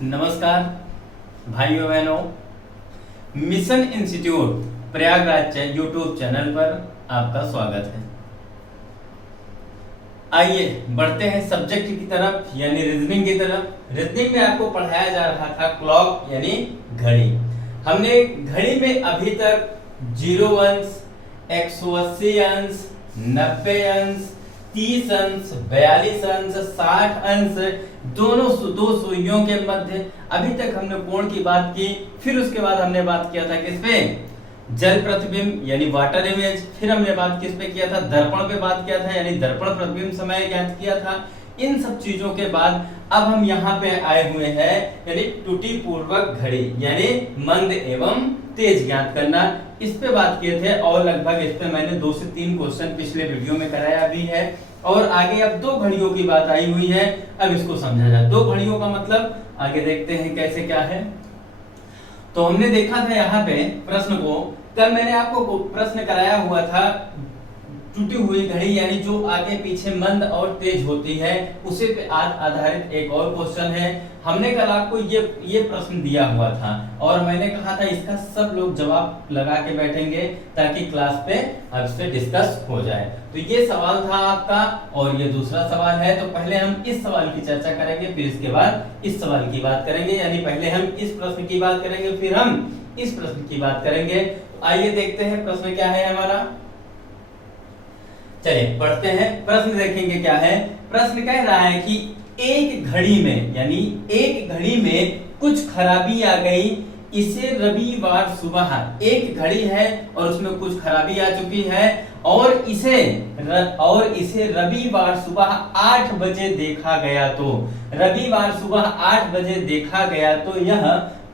नमस्कार भाइयों बहनों, mission institute Prayagraj YouTube channel पर आपका स्वागत है। आइए बढ़ते हैं सब्जेक्ट की तरफ यानी रीजनिंग की तरफ। रीजनिंग में आपको पढ़ाया जा रहा था क्लॉक यानी घड़ी। हमने घड़ी में अभी तक 0 अंश, 180 अंश, 90 अंश, 30 अंश, 42 अंश, 60 अंश, दोनों दो सुइयों के मध्य अभी तक हमने कोण की बात की। फिर उसके बाद हमने बात किया था किस पे? जल प्रतिबिंब यानी वाटर इमेज। फिर हमने बात किस पे किया था? दर्पण पे बात किया था यानी दर्पण प्रतिबिंब समय ज्ञात किया था। इन सब चीजों के बाद अब हम यहाँ पे आए हुए हैं यानी त्रुटि पूर्वक घड़ी यानी मंद एवं तेज ज्ञात करना। इस पे बात किए थे और लगभग इस पे मैंने 2 से 3 क्वेश्चन पिछले वीडियो में कराया भी है। और आगे अब 2 घड़ियों की बात आई हुई है, अब इसको समझा जाए। 2 घड़ियों का मतलब आगे देखते हैं कैसे क्या है। तो हमने देखा था यहाँ पे प्रश्न को, कल मैंने आपको प्रश्न कराया हुआ था टूटी हुई घड़ी यानी जो आगे पीछे मंद और तेज होती है, उसे पे आधारित एक और क्वेश्चन है। हमने कल आपको ये प्रश्न दिया हुआ था और मैंने कहा था इसका सब लोग जवाब लगा के बैठेंगे ताकि क्लास पे अब इस पे डिस्कस हो जाए। तो ये सवाल था आपका और ये दूसरा सवाल है। तो पहले हम इस सवाल की चर्चा करेंगे, फिर इसके बाद इस सवाल की बात करेंगे। यानी पहले हम इस प्रश्न की बात करेंगे, फिर हम इस प्रश्न की बात करेंगे। तो आइए देखते हैं प्रश्न क्या है हमारा। चलिए पढ़ते हैं, प्रश्न देखेंगे क्या है। प्रश्न कह रहा है कि एक घड़ी में यानी एक घड़ी में कुछ खराबी आ गई, इसे रविवार सुबह, एक घड़ी है और उसमें कुछ खराबी आ चुकी है और इसे रविवार सुबह 8 बजे देखा गया। तो रविवार सुबह 8 बजे देखा गया तो यह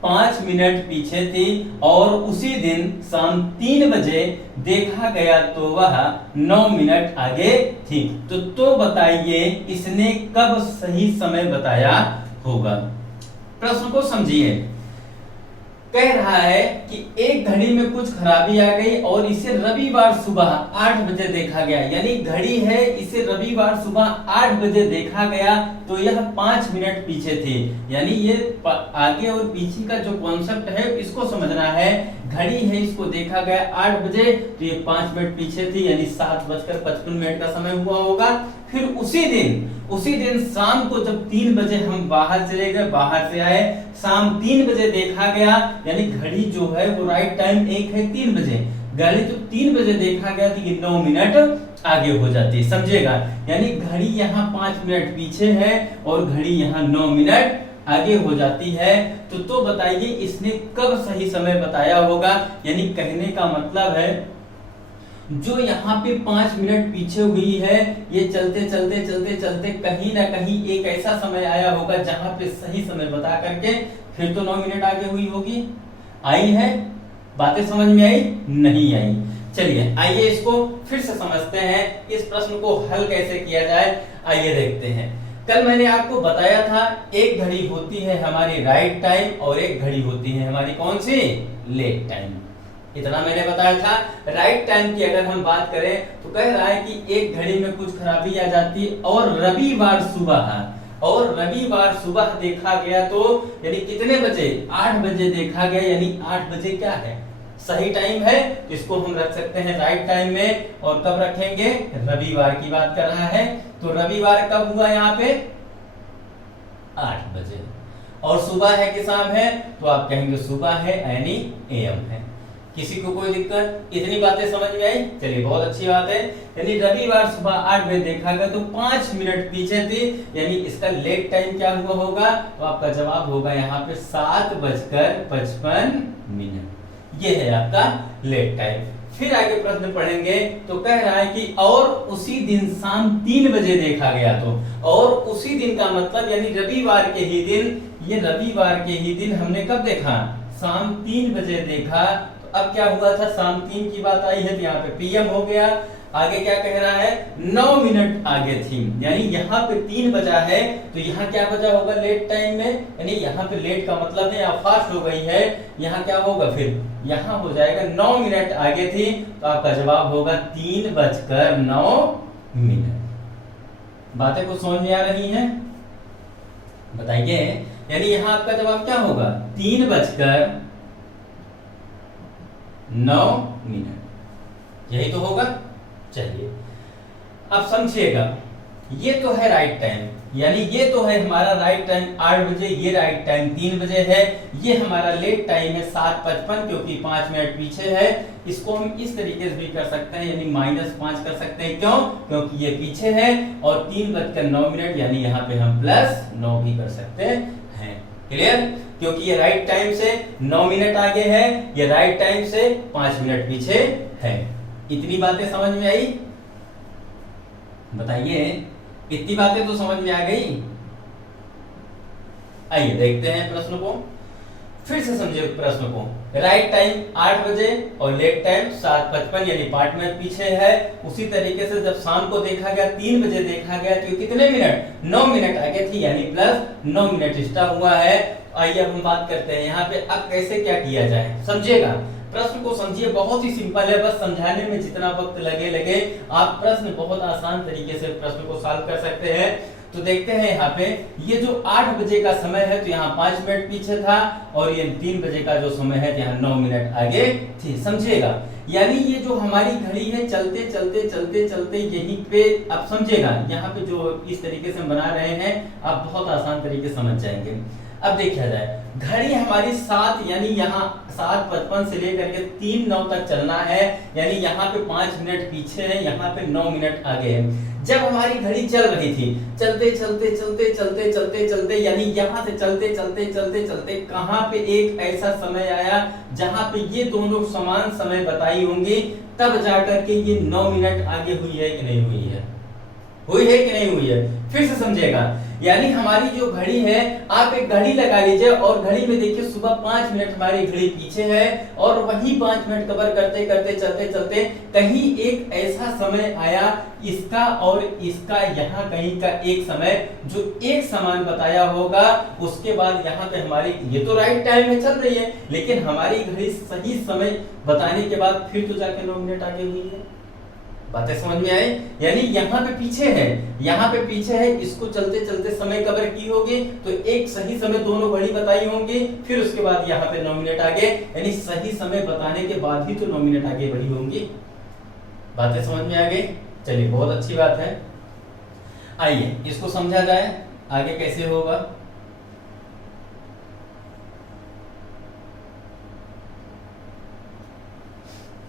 5 मिनट पीछे थी और उसी दिन शाम 3 बजे देखा गया तो वह 9 मिनट आगे थी। तो बताइए इसने कब सही समय बताया होगा। प्रश्न को समझिए। कह रहा है कि एक घड़ी में कुछ खराबी आ गई और इसे रविवार सुबह 8 बजे देखा गया। यानी घड़ी है, इसे रविवार सुबह 8 बजे देखा गया तो यह 5 मिनट पीछे थी। यानी ये आगे और पीछे का जो कॉन्सेप्ट है इसको समझना है। घड़ी है, इसको देखा गया 8 बजे तो ये 5 मिनट पीछे थी यानी 7:55 का समय हुआ होगा। फिर उसी दिन शाम को जब 3 बजे हम बाहर चले गए, बाहर से आए, शाम 3 बजे देखा गया यानी घड़ी जो है वो राइट टाइम एक है 3 बजे। घड़ी तो 3 बजे देखा गया तो ये 9 मिनट आगे हो जाती है, समझिएगा। यानी घड़ी यहाँ 5 मिनट पीछे है और घड़ी यहाँ 9 मिनट आगे हो जाती है। तो बताइए इसने कब सही समय बताया होगा। यानी कहने का मतलब है जो यहाँ पे 5 मिनट पीछे हुई है, ये चलते कहीं ना कहीं एक ऐसा समय आया होगा जहां पे सही समय बता करके फिर तो 9 मिनट आगे हुई होगी। आई है बातें समझ में आई? नहीं आई। चलिए आइए इसको फिर से समझते हैं, इस प्रश्न को हल कैसे किया जाए। आइए देखते हैं। कल मैंने आपको बताया था एक घड़ी होती है हमारी राइट टाइम और एक घड़ी होती है हमारी कौन सी? Left time. इतना मैंने बताया था। राइट टाइम की अगर हम बात करें तो कह रहा है कि एक घड़ी में कुछ खराबी आ जाती और रविवार सुबह देखा गया तो यानी कितने बजे? 8 बजे देखा गया। यानी 8 बजे क्या है? सही टाइम है, इसको हम रख सकते हैं राइट टाइम में। और कब रखेंगे? रविवार की बात कर रहा है तो रविवार कब हुआ यहाँ पे? 8 बजे। और सुबह है कि शाम है? तो आप कहेंगे सुबह है यानी एएम है। किसी को कोई दिक्कत? इतनी बातें समझ में आई? चलिए बहुत अच्छी बात है। यानी रविवार सुबह 8 बजे देखा गया तो 5 मिनट पीछे थी। यानी इसका लेट टाइम क्या हुआ होगा? तो आपका जवाब होगा यहाँ पे 7:55। ये है आपका लेट टाइम। फिर आगे प्रश्न पढ़ेंगे तो कह रहा है कि और उसी दिन शाम 3 बजे देखा गया। तो और उसी दिन का मतलब यानी रविवार के ही दिन, ये रविवार के ही दिन हमने कब देखा? शाम 3 बजे देखा। तो अब क्या हुआ था? शाम 3 की बात आई है तो यहाँ पे पीएम हो गया। आगे क्या कह रहा है? 9 मिनट आगे थी। यानी यहाँ पे 3 बजा है तो यहाँ क्या बजा होगा लेट टाइम में? यानी यहाँ पे लेट का मतलब है यहाँ फास्ट हो गई है। यहाँ क्या होगा? फिर यहाँ हो जाएगा 9 मिनट आगे थी तो आपका जवाब होगा 3:09। बातें कुछ समझ में आ रही हैं? बताइए यानी यहाँ आपका जवाब क्या होगा 3:09, यही तो होगा। चलिए अब समझिएगा, ये तो है राइट टाइम, यानी ये तो है हमारा राइट टाइम 8 बजे, ये राइट टाइम 3 बजे है। ये हमारा लेट टाइम है 7:55 क्योंकि 5 मिनट पीछे है। इसको हम इस तरीके से भी कर सकते हैं, यानी -5 कर सकते हैं। क्यों? क्योंकि ये पीछे है और 3:09 यानी यहाँ पे हम +9 भी कर सकते हैं। क्लियर? क्योंकि ये राइट टाइम से 9 मिनट आगे है, ये राइट टाइम से 5 मिनट पीछे है। इतनी बातें समझ में आई? बताइए, इतनी बातें तो समझ में आ गई? आइए देखते हैं प्रश्न को, फिर से समझिए प्रश्न को। राइट टाइम 8 बजे और लेट टाइम 7:55 यानी 5 मिनट पीछे है। उसी तरीके से जब शाम को देखा गया 3 बजे देखा गया तो कितने मिनट? 9 मिनट आगे थी, यानी +9 मिनट एक्स्ट्रा हुआ है। आइए अब हम बात करते हैं यहाँ पे अब कैसे क्या किया जाए। समझिएगा, प्रश्न को समझिए, बहुत ही सिंपल है, बस समझाने में जितना वक्त लगे आप प्रश्न बहुत आसान तरीके से प्रश्न को सॉल्व कर सकते हैं। तो देखते हैं यहाँ पे, ये जो 8 बजे का समय है तो यहाँ 5 मिनट पीछे था और ये 3 बजे का जो समय है तो यहाँ 9 मिनट आगे थी। समझिएगा, यानी ये जो हमारी घड़ी है चलते चलते चलते चलते यहीं पे, अब समझिएगा यहाँ पे जो इस तरीके से बना रहे हैं आप बहुत आसान तरीके से समझ जाएंगे। अब देखा जाए, घड़ी हमारी 7 यानी यहाँ 7:55 से लेकर के 3:09 तक चलना है, यानी यहाँ पे 5 मिनट पीछे है, यहाँ पे 9 मिनट आगे है। जब हमारी घड़ी चल रही थी, चलते चलते चलते चलते चलते चलते यानी यहाँ से चलते चलते चलते चलते कहाँ पे एक ऐसा समय आया जहाँ पे ये दोनों समान समय बताई होंगी, तब जाकर के ये 9 मिनट आगे हुई है कि नहीं हुई है? हुई है कि नहीं हुई है? फिर से समझिएगा, यानी हमारी जो घड़ी है, आप एक घड़ी लगा लीजिए और घड़ी में देखिए सुबह 5 मिनट हमारी घड़ी पीछे है और वही 5 मिनट कवर करते करते चलते चलते कहीं एक ऐसा समय आया इसका और इसका यहाँ कहीं का एक समय जो एक समान बताया होगा। उसके बाद यहाँ पे हमारी ये तो राइट टाइम में चल रही है, लेकिन हमारी घड़ी सही समय बताने के बाद फिर तो जाके 9 मिनट आगे हुई है। बातें समझ में आए? यानी यहाँ पे पीछे है, यहाँ पे पीछे है, इसको चलते चलते समय कवर की होगी तो एक सही समय दोनों घड़ी बताई होंगी, फिर उसके बाद यहाँ पे 9 मिनट आगे, यानी सही समय बताने के बाद ही तो 9 मिनट आगे बढ़ी होंगी। बातें समझ में आ गई? चलिए, बहुत अच्छी बात है। आइए इसको समझा जाए आगे कैसे होगा।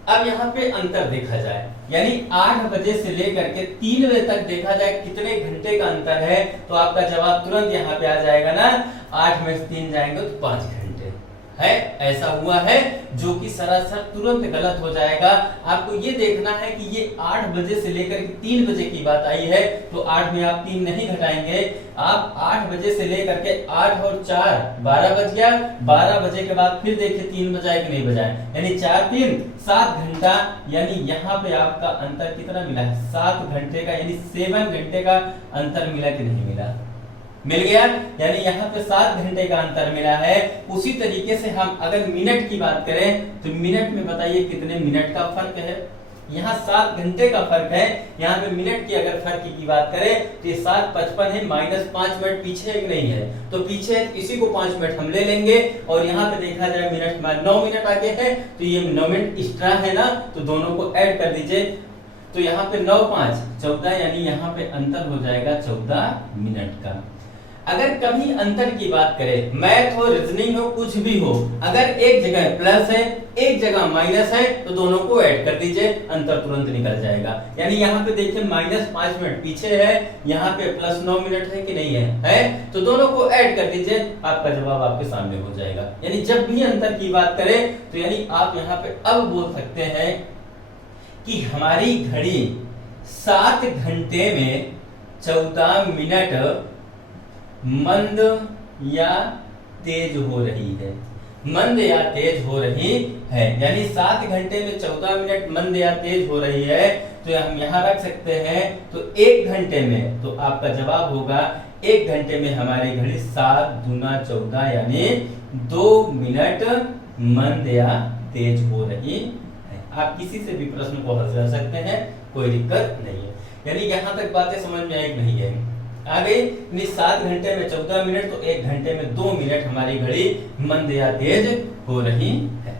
अब यहाँ पे अंतर देखा जाए, यानी 8 बजे से लेकर के 3 बजे तक देखा जाए कितने घंटे का अंतर है, तो आपका जवाब तुरंत यहाँ पे आ जाएगा ना। 8 में से 3 जाएंगे तो 5 घंटे है। ऐसा हुआ है जो कि सरासर तुरंत गलत हो जाएगा। आपको ये देखना है कि ये 8 बजे से लेकर के 3 बजे की बात आई है, तो 8 में आप 3 नहीं घटाएंगे। आप 8 बजे से लेकर के 8 और 4 12 बज गया, 12 बजे के बाद फिर देखिए 3 बजाए कि नहीं बजाए, यानी 4 3 7 घंटा, यानी यहाँ पे आपका अंतर कितना मिला है? 7 घंटे का, यानी 7 घंटे का अंतर मिला कि नहीं मिला? मिल गया, यानी यहाँ पे 7 घंटे का अंतर मिला है। उसी तरीके से हम अगर मिनट की बात करें तो मिनट में बताइए कितने मिनट का फर्क है? यहाँ 7 घंटे का फर्क है, यहाँ पे मिनट की अगर फर्क की बात करें तो ये 7:55 है, -5 मिनट पीछे है कि नहीं है? तो पीछे इसी को 5 मिनट हम ले लेंगे और यहाँ पे देखा जाए मिनट में 9 मिनट आगे है, तो ये 9 मिनट एक्स्ट्रा है ना, तो दोनों को ऐड कर दीजिए। तो यहाँ पे 9 5 14, यानी यहाँ पे अंतर हो जाएगा 14 मिनट का। अगर कभी अंतर की बात करें, मैथ हो, रीजनिंग हो, कुछ भी हो, अगर एक जगह प्लस है एक जगह माइनस है तो दोनों को ऐड कर दीजिए, अंतर तुरंत निकल जाएगा। यानी यहाँ पे देखिए -5 मिनट पीछे है, यहाँ पे +9 मिनट है कि नहीं है? तो दोनों को ऐड कर दीजिए, आपका जवाब आपके सामने हो जाएगा। यानी जब भी अंतर की बात करें तो यानी आप यहाँ पे अब बोल सकते हैं कि हमारी घड़ी 7 घंटे में 14 मिनट मंद या तेज हो रही है। मंद या तेज हो रही है, यानी 7 घंटे में 14 मिनट मंद या तेज हो रही है, तो हम यहाँ रख सकते हैं। तो 1 घंटे में, तो आपका जवाब होगा 1 घंटे में हमारी घड़ी 7 दूना 14 यानी 2 मिनट मंद या तेज हो रही है। आप किसी से भी प्रश्न को हल कर सकते हैं, कोई दिक्कत नहीं है। यानी यहाँ तक बातें समझ में आई नहीं है? आ गई। यानी 7 घंटे में 14 मिनट, तो 1 घंटे में 2 मिनट हमारी घड़ी मंद या तेज हो रही है।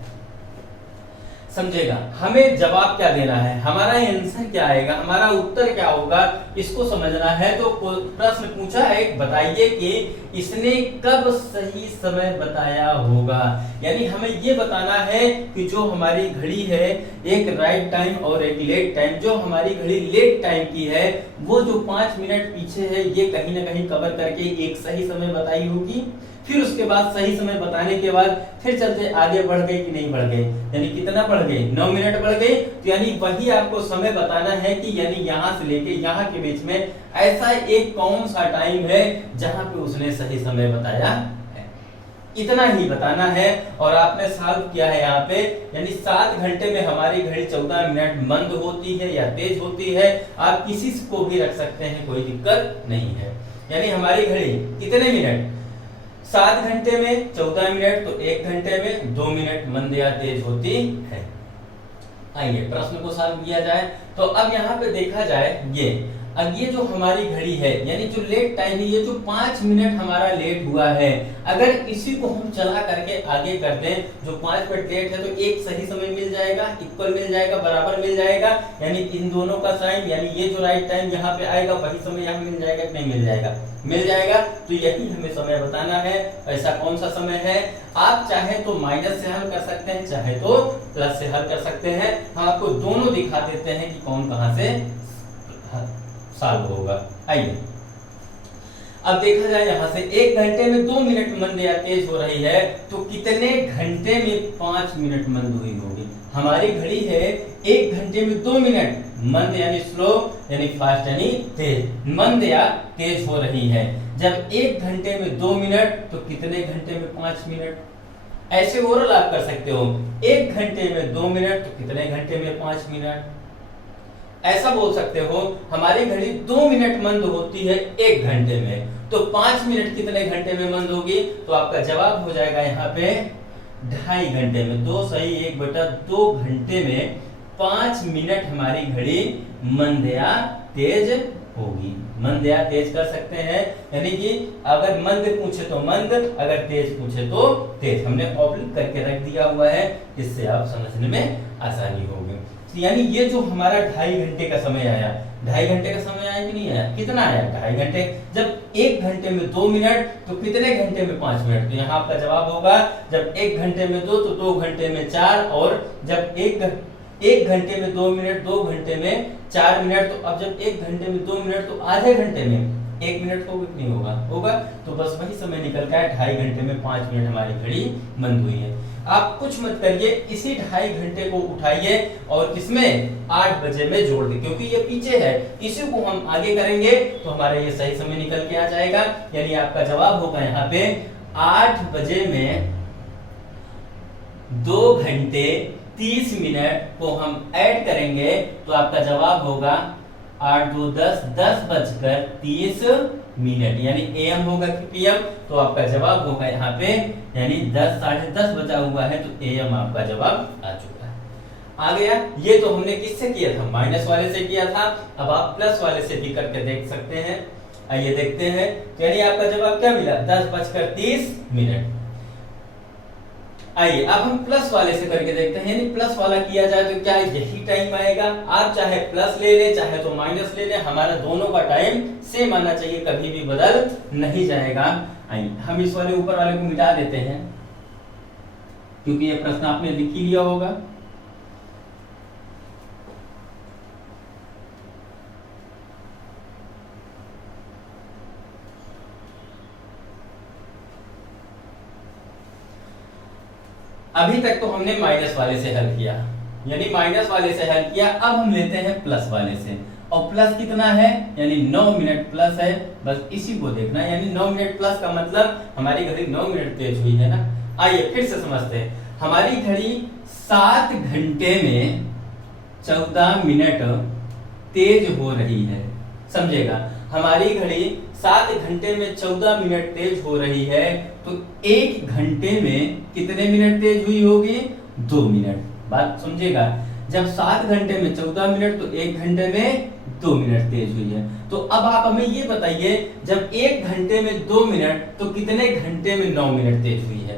समझेगा? हमें जवाब क्या देना है, हमारा आंसर क्या आएगा, हमारा उत्तर क्या होगा, इसको समझना है। तो प्रश्न पूछा है, बताइए कि इसने कब सही समय बताया होगा। यानी हमें ये बताना है कि जो हमारी घड़ी है, एक राइट टाइम और एक लेट टाइम। जो हमारी घड़ी लेट टाइम की है, वो जो 5 मिनट पीछे है, ये कहीं ना कहीं कवर करके एक सही समय बताई होगी। फिर उसके बाद सही समय बताने के बाद फिर चलते आगे बढ़ गए कि नहीं बढ़ गए, यानी कितना बढ़ गए, 9 मिनट बढ़ गए। तो यानी वही आपको समय बताना है कि यानी यहां से लेके यहां के बीच में ऐसा एक कौन सा टाइम है जहां पे उसने सही समय बताया है, इतना ही बताना है। और आपने सॉल्व किया है यहाँ पे, यानी 7 घंटे में हमारी घड़ी 14 मिनट मंद होती है या तेज होती है। आप किसी को भी रख सकते हैं, कोई दिक्कत नहीं है। यानी हमारी घड़ी कितने मिनट, 7 घंटे में 14 मिनट, तो 1 घंटे में 2 मिनट मंद या तेज होती है। आइए प्रश्न को सॉल्व किया जाए। तो अब यहाँ पे देखा जाए, अब ये जो हमारी घड़ी है, यानी जो लेट टाइम है, ये जो 5 मिनट हमारा लेट हुआ है, अगर इसी को हम चला करके आगे कर दें, जो 5 मिनट लेट है, तो एक सही समय मिल जाएगा, इक्वल मिल जाएगा, बराबर मिल जाएगा। यानी इन दोनों का साइन, यानी ये जो राइट टाइम यहाँ पे आएगा, वही समय यहाँ मिल जाएगा कि नहीं मिल जाएगा, मिल जाएगा। तो यही हमें समय बताना है। ऐसा कौन सा समय है, आप चाहे तो माइनस से हल कर सकते हैं, चाहे तो प्लस से हल कर सकते हैं। हम आपको दोनों दिखा देते हैं कि कौन कहां से सॉल्व होगा। आइए अब देखा जाए, यहां से 1 घंटे में 2 मिनट मंद या तेज हो रही है, तो कितने घंटे में 5 मिनट मंद हुई होगी। हमारी घड़ी है 1 घंटे में 2 मिनट मंद यानी स्लो, यानी फास्ट यानी तेज, मंद या तेज हो रही है। जब 1 घंटे में 2 मिनट, तो कितने घंटे में 5 मिनट। ऐसे ओरल आप कर सकते हो, 1 घंटे में 2 मिनट, तो कितने घंटे में 5 मिनट। ऐसा बोल सकते हो, हमारी घड़ी 2 मिनट मंद होती है 1 घंटे में, तो 5 मिनट कितने घंटे में मंद होगी। तो आपका जवाब हो जाएगा यहाँ पे 2.5 घंटे में। 2 सही 1/2 घंटे में 5 मिनट हमारी घड़ी मंद या तेज होगी। मंद या तेज कर सकते हैं, यानी कि अगर मंद पूछे तो मंद, अगर तेज पूछे तो तेज। हमने ऑब्लिक करके रख दिया हुआ है, इससे आप समझने में आसानी होगी। यानी ये जो हमारा 2.5 घंटे का समय आया, 2.5 घंटे का समय आया कि नहीं आया, कितना आया 2.5 घंटे। जब 1 घंटे में 2 मिनट, तो कितने घंटे में 5 मिनट। तो यहाँ आपका जवाब होगा, जब 1 घंटे में 2, तो 2 घंटे में 4, और जब 1 घंटे में 2 मिनट, 2 घंटे में 4 मिनट। तो अब जब 1 घंटे में 2 मिनट, तो आधे घंटे में 1 मिनट होगा कि नहीं होगा, होगा। तो बस वही समय निकल के आया, 2.5 घंटे में 5 मिनट हमारी घड़ी बंद हुई है। आप कुछ मत करिए, इसी 2.5 घंटे को उठाइए और किसमें 8 बजे में जोड़ दे, क्योंकि ये पीछे है, इसी को हम आगे करेंगे तो हमारा ये सही समय निकल के आ जाएगा। यानी आपका जवाब होगा यहाँ पे 8 बजे में 2 घंटे 30 मिनट को हम ऐड करेंगे, तो आपका जवाब होगा 8 2 10, 10 बजकर 30 मिनट, यानी एएम होगा कि पीएम। तो आपका जवाब होगा यहाँ पे, यानी 10 साढ़े 10 बजा हुआ है, तो एएम आपका जवाब आ चुका है। आ गया। ये तो हमने किससे किया था, माइनस वाले से किया था। अब आप प्लस वाले से भी करके देख सकते हैं। आइए देखते हैं, यानी आपका जवाब क्या मिला, 10 बजकर 30 मिनट। आइए अब हम प्लस वाले से करके देखते हैं, यानी प्लस वाला किया जाए तो क्या यही टाइम आएगा। आप चाहे प्लस ले लें, चाहे तो माइनस ले लें, हमारा दोनों का टाइम सेम आना चाहिए, कभी भी बदल नहीं जाएगा। आइए हम इस वाले ऊपर वाले को मिटा देते हैं, क्योंकि ये प्रश्न आपने लिख ही लिया होगा। अभी तक तो हमने माइनस वाले से हल किया, यानी माइनस वाले से हल किया। अब हम लेते हैं प्लस वाले से, और प्लस कितना है, यानी 9 मिनट प्लस है, बस इसी को देखना है। यानी 9 मिनट प्लस का मतलब हमारी घड़ी 9 मिनट तेज हुई है ना। आइए फिर से समझते हैं, हमारी घड़ी 7 घंटे में 14 मिनट तेज हो रही है। समझेगा, हमारी घड़ी 7 घंटे में 14 मिनट तेज हो रही है, तो 1 घंटे में कितने मिनट तेज हुई होगी, 2 मिनट। बात समझेगा, जब 7 घंटे में 14 मिनट तो 1 घंटे में 2 मिनट तेज हुई है। तो अब आप हमें ये बताइए, जब 1 घंटे में 2 मिनट तो कितने घंटे में 9 मिनट तेज हुई है।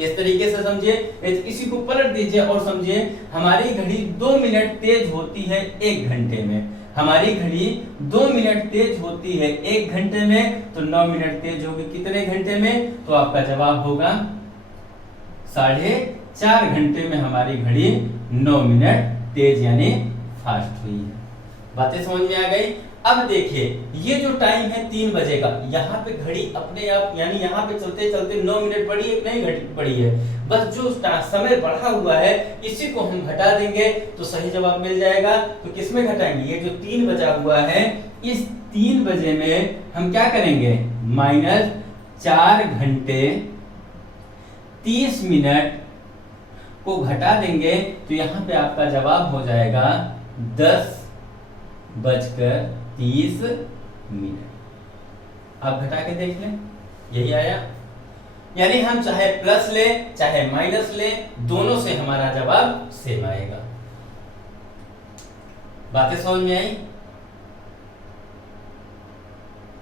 इस तरीके से समझिए, इसी को पलट दीजिए और समझिए, हमारी घड़ी 2 मिनट तेज होती है 1 घंटे में, हमारी घड़ी 2 मिनट तेज होती है 1 घंटे में, तो 9 मिनट तेज होगी कितने घंटे में? तो आपका जवाब होगा 4.5 घंटे में हमारी घड़ी 9 मिनट तेज यानी फास्ट हुई है। बातें समझ में आ गई? अब देखिए, ये जो टाइम है 3 बजे का, यहाँ पे घड़ी अपने आप यानी यहाँ पे चलते चलते 9 मिनट बढ़ी है, नहीं बढ़ी है, बस जो समय बढ़ा हुआ है इसी को हम घटा देंगे तो सही जवाब मिल जाएगा। तो किसमें घटाएंगे? ये जो 3 बजा हुआ है, इस 3 बजे में हम क्या करेंगे? -4 घंटे 30 मिनट को घटा देंगे, तो यहाँ पे आपका जवाब हो जाएगा 10:30 मिनट। आप घटा के देख लें, यही आया। यानी हम चाहे प्लस ले चाहे माइनस ले, दोनों से हमारा जवाब सेम आएगा। बातें समझ में आई?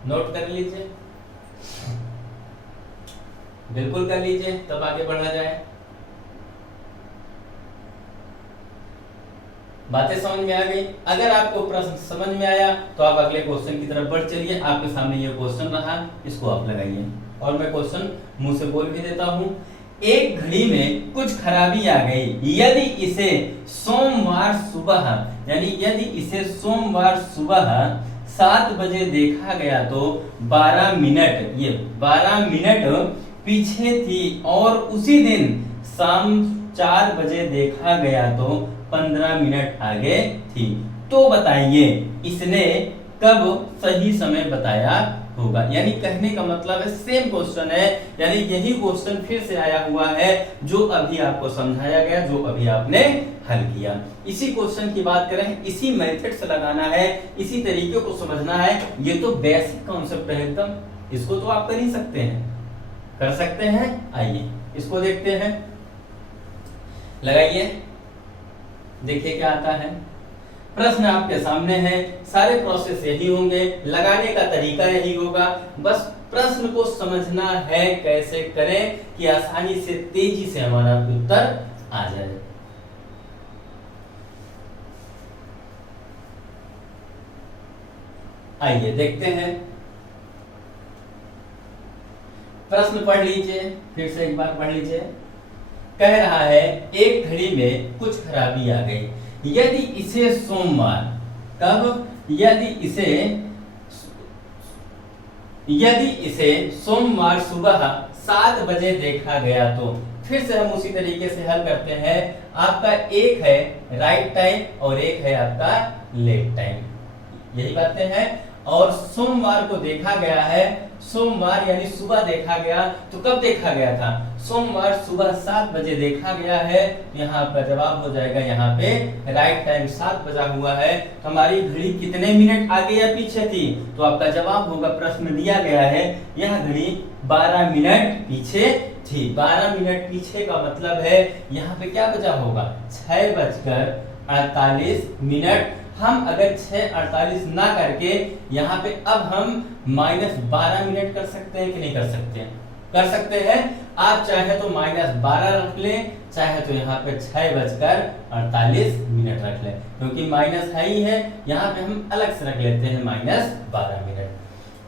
नोट कर लीजिए, बिल्कुल कर लीजिए, तब आगे बढ़ा जाए। बातें समझ में आ गई? अगर आपको प्रश्न समझ में आया तो आप अगले क्वेश्चन की तरफ बढ़ चलिए। आपके सामने ये क्वेश्चन रहा, इसको आप लगाइए और मैं क्वेश्चन मुंह से बोल भी देता हूं। एक घड़ी में कुछ खराबी आ गई, यदि इसे सोमवार सुबह 7 बजे देखा गया तो 12 मिनट पीछे थी, और उसी दिन शाम 4 बजे देखा गया तो 15 मिनट आगे थी। तो बताइए इसने कब सही समय बताया होगा। यानी कहने का मतलब है सेम क्वेश्चन है, यानी यही क्वेश्चन फिर से आया हुआ है जो अभी आपको समझाया गया, जो अभी आपने हल किया। इसी क्वेश्चन की बात करें, इसी मेथड से लगाना है, इसी तरीके को समझना है। ये तो बेसिक कॉन्सेप्ट है एकदम, इसको तो आप कर ही सकते हैं, कर सकते हैं। आइए इसको देखते हैं, लगाइए, देखिए क्या आता है। प्रश्न आपके सामने है, सारे प्रोसेस यही होंगे, लगाने का तरीका यही होगा, बस प्रश्न को समझना है कैसे करें कि आसानी से तेजी से हमारा उत्तर आ जाए। आइए देखते हैं, प्रश्न पढ़ लीजिए, फिर से एक बार पढ़ लीजिए। कह रहा है एक घड़ी में कुछ खराबी आ गई, यदि इसे सोमवार सोमवार सुबह 7 बजे देखा गया तो। फिर से हम उसी तरीके से हल करते हैं। आपका एक है राइट टाइम और एक है आपका लेफ्ट टाइम, यही बातें हैं। और सोमवार को देखा गया है, सोमवार यानी सुबह देखा गया, तो कब देखा गया था? सोमवार सुबह 7 बजे देखा गया है। यहाँ आपका जवाब हो जाएगा, यहाँ पे राइट टाइम 7 बजा हुआ है। हमारी घड़ी कितने मिनट आगे या पीछे थी? तो आपका जवाब होगा, प्रश्न दिया गया है, यह घड़ी 12 मिनट पीछे थी। 12 मिनट पीछे का मतलब है यहाँ पे क्या बजा होगा? 6:48। हम अगर 6:48 ना करके यहाँ पे अब हम -12 मिनट कर सकते हैं कि नहीं कर सकते हैं? कर सकते हैं। आप चाहे तो -12 रख लें, चाहे तो यहाँ पे 6:48 रख लें, क्योंकि माइनस है ही है, यहाँ पे हम अलग से रख लेते हैं -12 मिनट।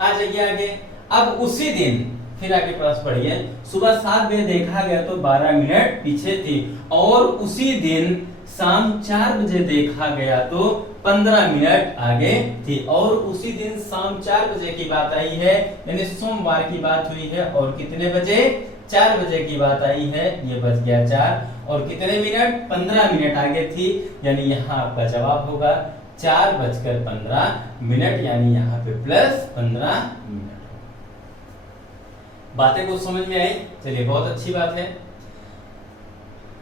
आ जाइए आगे। अब उसी दिन फिर आगे प्रश्न पढ़िए, सुबह 7 बजे देखा गया तो 12 मिनट पीछे थी, और उसी दिन शाम 4 बजे देखा गया तो 15 मिनट आगे थी। और उसी दिन शाम 4 बजे की बात आई है, यानी सोमवार की बात हुई है, और कितने बजे? 4 बजे की बात आई है, ये बच गया 4, और कितने मिनट? 15 मिनट आगे थी, यानी यहाँ आपका जवाब होगा 4:15, यानी यहाँ पे +15 मिनट। बातें कुछ समझ में आई? चलिए बहुत अच्छी बात है।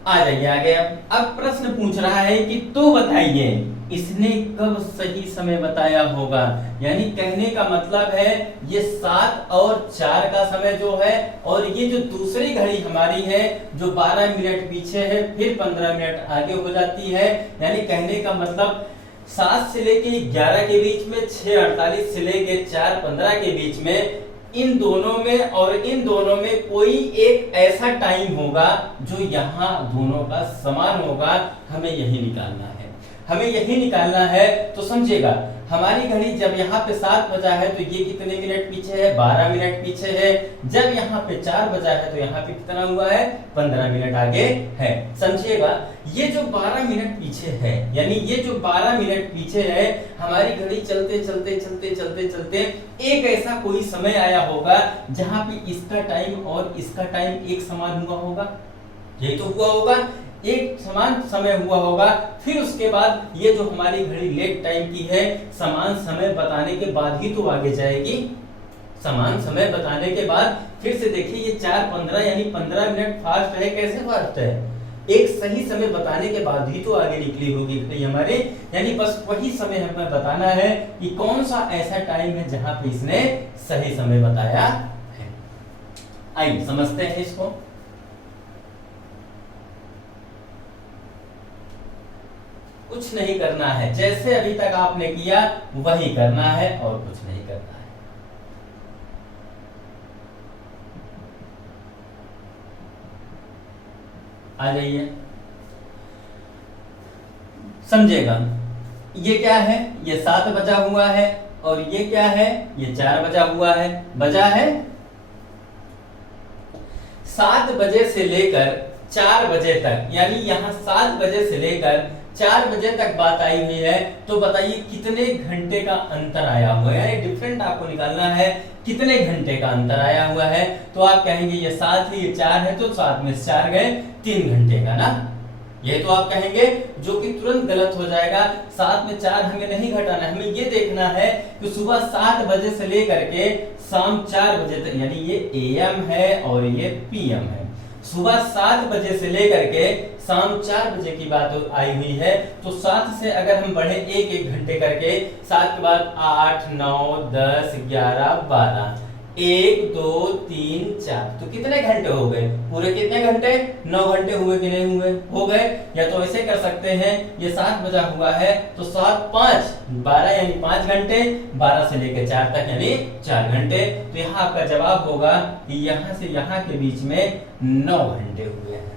आ जाइए आगे। अब प्रश्न पूछ रहा है कि तो बताइए इसने कब सही समय बताया होगा। यानी कहने का मतलब है ये 7 और 4 का समय जो है, और ये जो दूसरी घड़ी हमारी है जो 12 मिनट पीछे है फिर 15 मिनट आगे हो जाती है। यानी कहने का मतलब 7 से लेके 11 के बीच में, 6:48 से लेके 4:15 के बीच में, इन दोनों में और इन दोनों में कोई एक ऐसा टाइम होगा जो यहाँ दोनों का समान होगा। हमें यही निकालना है, हमें यही निकालना है। तो समझिएगा, हमारी घड़ी जब यहाँ पे 7 बजा है तो ये कितने मिनट पीछे है, 12 मिनट पीछे है। जब यहाँ पे 4 बजा है तो यहाँ पे कितना हुआ है, 15 मिनट आगे है। समझिएगा, ये जो 12 मिनट पीछे है, यानी ये जो 12 मिनट पीछे है, हमारी घड़ी चलते चलते चलते चलते चलते एक ऐसा कोई समय आया होगा जहां पे इसका टाइम और इसका टाइम एक समान हुआ होगा। यही तो हुआ होगा, एक समान समय हुआ होगा। फिर उसके बाद ये जो हमारी घड़ी लेट टाइम की है, समान समय बताने के बाद ही तो आगे जाएगी। समान समय बताने के बाद फिर से देखिए, ये 4:15 यानी 15 मिनट फास्ट है। कैसे फास्ट है, एक सही समय बताने के बाद ही तो आगे निकली होगी घड़ी हमारे। यानी बस वही समय हमें बताना है कि कौन सा ऐसा टाइम है जहां पे इसने सही समय बताया है। आइए समझते हैं इसको। कुछ नहीं करना है, जैसे अभी तक आपने किया वही करना है और कुछ नहीं करना है। आ जाइए, समझेगा। ये क्या है, ये 7 बजा हुआ है, और ये क्या है, ये 4 बजा हुआ है। बजा है 7 बजे से लेकर 4 बजे तक, यानी यहाँ 7 बजे से लेकर 4 बजे तक बात आई हुई है। तो बताइए कितने घंटे का अंतर आया हुआ है, यानी डिफरेंट आपको निकालना है कितने घंटे का अंतर आया हुआ है। तो आप कहेंगे ये 7 है, ये 4 है, तो 7 में से 4 गए, 3 घंटे का ना। ये तो आप कहेंगे, जो कि तुरंत गलत हो जाएगा। 7 में 4 हमें नहीं घटाना है, हमें ये देखना है कि सुबह 7 बजे से लेकर के शाम 4 बजे तक, यानी ये एएम है और ये पीएम है। सुबह 7 बजे से लेकर के शाम 4 बजे की बात आई हुई है। तो 7 से अगर हम बढ़े एक एक घंटे करके, 7 के बाद 8, 9, 10, 11, 12, 1, 2, 3, 4, तो कितने घंटे हो गए, पूरे कितने घंटे, 9 घंटे हुए कि नहीं हुए, हो गए। या तो ऐसे कर सकते हैं, ये 7 बजा हुआ है तो 7, 5, 12 यानी 5 घंटे, 12 से लेकर 4 तक यानी 4 घंटे। तो यहाँ आपका जवाब होगा कि यहाँ से यहाँ के बीच में 9 घंटे हुए हैं।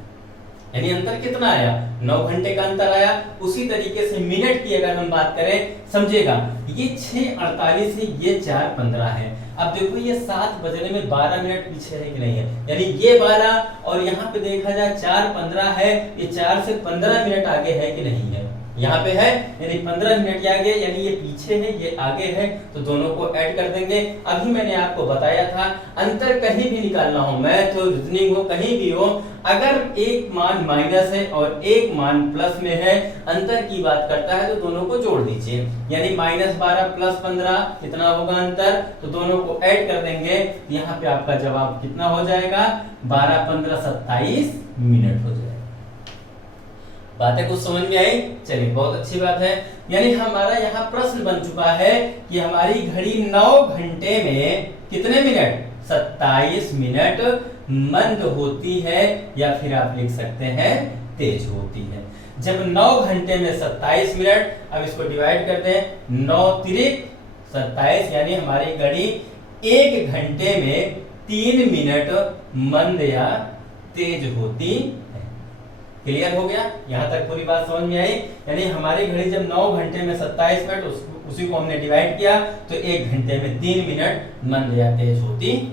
यानी अंतर कितना आया, 9 घंटे का अंतर आया। उसी तरीके से मिनट की अगर हम बात करें, समझेगा, ये 6:48 है, ये 4:15 है। अब देखो ये 7 बजने में 12 मिनट पीछे है कि नहीं है, यानी ये 12 और यहाँ पे देखा जाए 4:15 है, ये 4 से 15 मिनट आगे है कि नहीं है, यहाँ पे है, यानी 15 मिनट आगे, यानी ये पीछे है ये आगे है, तो दोनों को ऐड कर देंगे। अभी मैंने आपको बताया था, अंतर कहीं भी निकालना हो, मैथ हो, रीजनिंग हो, कहीं भी हो, अगर एक मान माइनस है और एक मान प्लस में है, अंतर की बात करता है, तो दोनों को जोड़ दीजिए। यानी -12 + 15 कितना होगा अंतर, तो दोनों को ऐड कर देंगे। यहाँ पे आपका जवाब कितना हो जाएगा, 12, 15, 27 मिनट हो जाएगा। बातें कुछ समझ में आई, चलिए बहुत अच्छी बात है। यानी हमारा यहाँ प्रश्न बन चुका है कि हमारी घड़ी 9 घंटे में कितने मिनट, 27 मिनट मंद होती है, या फिर आप लिख सकते हैं तेज होती है। जब 9 घंटे में 27 मिनट, अब इसको डिवाइड कर दें, 9 तिरिक 27, यानी हमारी घड़ी 1 घंटे में 3 मिनट मंद या तेज होती है। क्लियर हो गया, यहां तक पूरी बात समझ में आई। यानी हमारी घड़ी जब 9 घंटे में 27 मिनट, उसी को हमने डिवाइड किया तो 1 घंटे में 3 मिनट मंद या तेज होती है।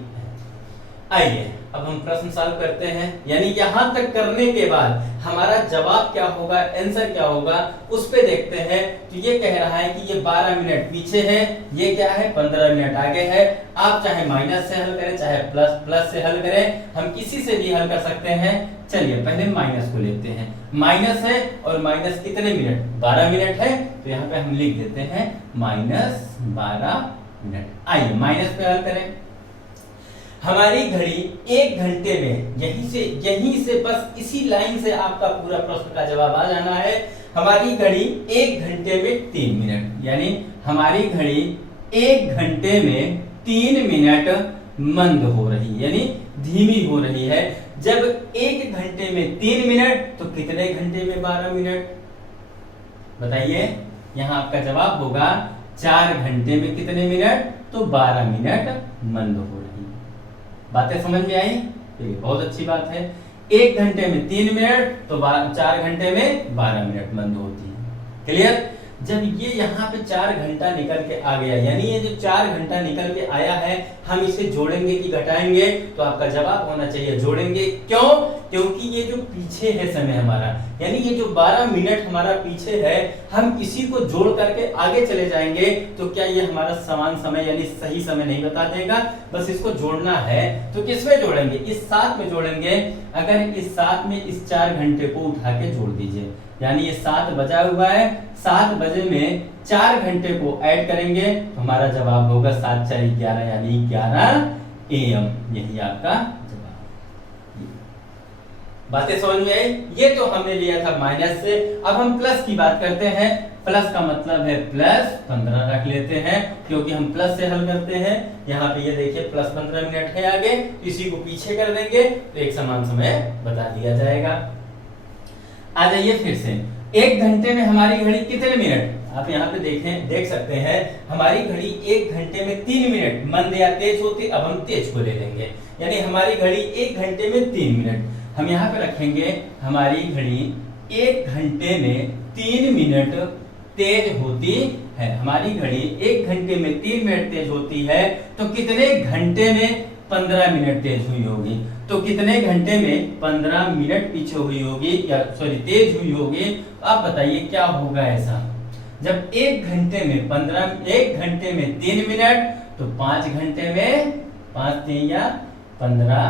आइए अब हम प्रश्न सॉल्व करते हैं। यानी यहां तक करने के बाद हमारा जवाब क्या होगा, आंसर क्या होगा, उस पे देखते हैं। तो ये कह रहा है कि ये 12 मिनट पीछे है, ये क्या है 15 मिनट आगे है। आप चाहे माइनस से हल करें, चाहे प्लस से हल करें, हम किसी से भी हल कर सकते हैं। चलिए पहले माइनस को लेते हैं। माइनस है और माइनस कितने मिनट, 12 मिनट है, तो यहाँ पे हम लिख देते हैं -12 मिनट। आइए माइनस पे हल करें। हमारी घड़ी 1 घंटे में, यहीं से बस इसी लाइन से आपका पूरा प्रश्न का जवाब आ जाना है। हमारी घड़ी 1 घंटे में 3 मिनट, यानी हमारी घड़ी 1 घंटे में 3 मिनट मंद हो रही है, यानी धीमी हो रही है। जब 1 घंटे में 3 मिनट तो कितने घंटे में 12 मिनट? बताइए, यहां आपका जवाब होगा 4 घंटे में कितने मिनट? तो 12 मिनट मंद हो रही है। बातें समझ में आई? ये बहुत अच्छी बात है। 1 घंटे में 3 मिनट तो 4 घंटे में 12 मिनट मंद होती है। क्लियर? जब ये यहाँ पे 4 घंटा निकल के आ गया, यानी ये जो 4 घंटा निकल के आया है, हम इसे जोड़ेंगे कि घटाएंगे? तो आपका जवाब होना चाहिए जोड़ेंगे। क्यों? क्योंकि ये जो पीछे है समय हमारा, यानी ये जो 12 मिनट हमारा पीछे है, हम इसी को जोड़ करके आगे चले जाएंगे तो क्या ये हमारा समान समय यानी सही समय नहीं बता देगा? बस इसको जोड़ना है तो किसमें जोड़ेंगे? इस 7 में जोड़ेंगे। अगर इस 7 में इस 4 घंटे को उठा के जोड़ दीजिए, यानी ये 7 बजा हुआ है, 7 बजे में 4 घंटे को ऐड करेंगे तो हमारा जवाब होगा 7 4 11 यानी 11 AM। यही आपका जवाब। बातें समझ में आई? ये तो हमने लिया था माइनस से। अब हम प्लस की बात करते हैं। प्लस का मतलब है प्लस 15 रख लेते हैं, क्योंकि हम प्लस से हल करते हैं। यहाँ पे ये देखिए प्लस 15 मिनट है आगे, इसी को पीछे कर देंगे तो एक समान समय बता दिया जाएगा। आ जाइए फिर से, 1 घंटे में हमारी घड़ी कितने मिनट? आप यहाँ पे देख सकते हैं हमारी घड़ी 1 घंटे में 3 मिनट मंद या तेज होती। अब हम तेज को ले लेंगे, यानी हमारी घड़ी 1 घंटे में 3 मिनट। हम यहाँ पे रखेंगे हमारी घड़ी 1 घंटे में 3 मिनट तेज होती है। हमारी घड़ी 1 घंटे में 3 मिनट तेज होती है, तो कितने घंटे में 15 मिनट तेज हुई होगी? तो कितने घंटे में 15 मिनट पीछे हुई होगी, या सॉरी तेज हुई होगी? आप बताइए क्या होगा ऐसा? जब 1 घंटे में 3 मिनट तो 5 घंटे में 5 3 या 15